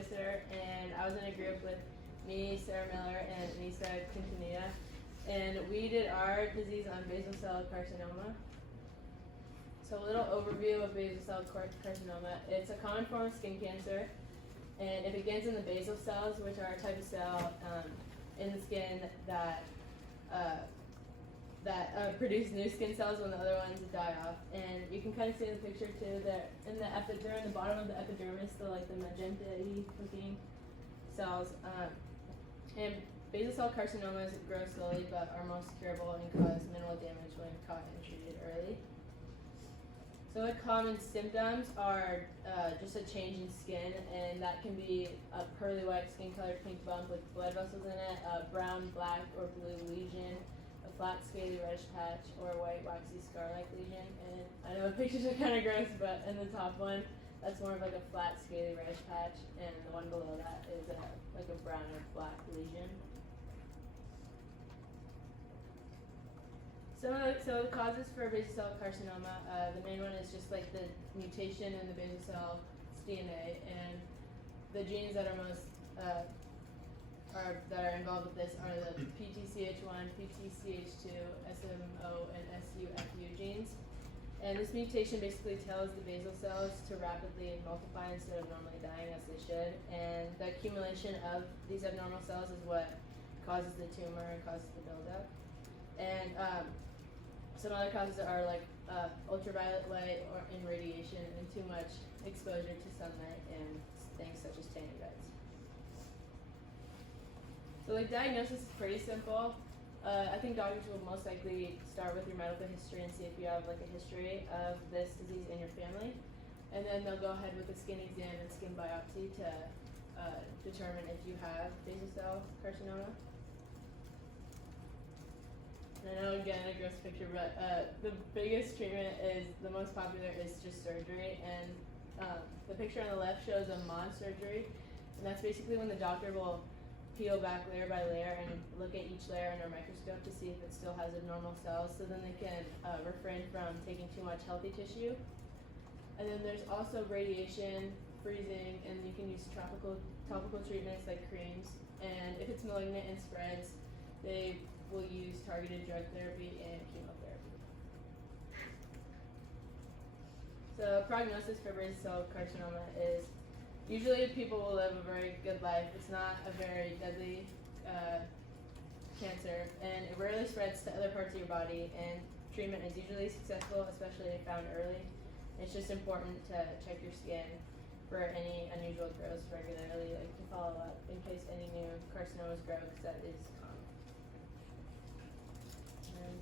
babysitter, and I was in a group with me, Sarah Miller, and Nisa Quintanilla, and we did our disease on basal cell carcinoma. So a little overview of basal cell carcinoma. It's a common form of skin cancer, and it begins in the basal cells, which are a type of cell in the skin that produce new skin cells when the other ones die off. And you can kind of see in the picture too that they're in the bottom of the epidermis, so like the magenta-y looking cells. And basal cell carcinomas grow slowly but are most curable and cause minimal damage when caught and treated early. So the common symptoms are just a change in skin, and that can be a pearly white skin color pink bump with blood vessels in it, a brown, black, or blue lesion, a flat scaly reddish patch, or a white waxy scar-like lesion. And I know the pictures are kind of gross, but in the top one, that's more of like a flat scaly reddish patch, and the one below that is like a brown or black lesion. So the causes for basal cell carcinoma, the main one is just like the mutation in the basal cell DNA, and the genes that are most that are involved with this are the PTCH1, PTCH2, SMO, and SUFU genes. And this mutation basically tells the basal cells to rapidly multiply instead of normally dying as they should. And the accumulation of these abnormal cells is what causes the tumor and causes the buildup. And some other causes are like ultraviolet light or in radiation and too much exposure to sunlight and things such as tanning beds. So like diagnosis is pretty simple. I think doctors will most likely start with your medical history and see if you have like a history of this disease in your family. And then they'll go ahead with a skin exam and skin biopsy to determine if you have basal cell carcinoma. I know again a gross picture, but the biggest treatment is, the most popular is just surgery, and the picture on the left shows a Mohs surgery, and that's basically when the doctor will peel back layer by layer and look at each layer under a microscope to see if it still has abnormal cells, so then they can refrain from taking too much healthy tissue. And then there's also radiation, freezing, and you can use topical treatments like creams, and if it's malignant and spreads, they will use targeted drug therapy and chemotherapy. So prognosis for basal cell carcinoma is usually people will live a very good life. It's not a very deadly cancer, and it rarely spreads to other parts of your body, and treatment is usually successful, especially if found early. It's just important to check your skin for any unusual growths regularly, like to follow up in case any new carcinomas grow, because that is common. And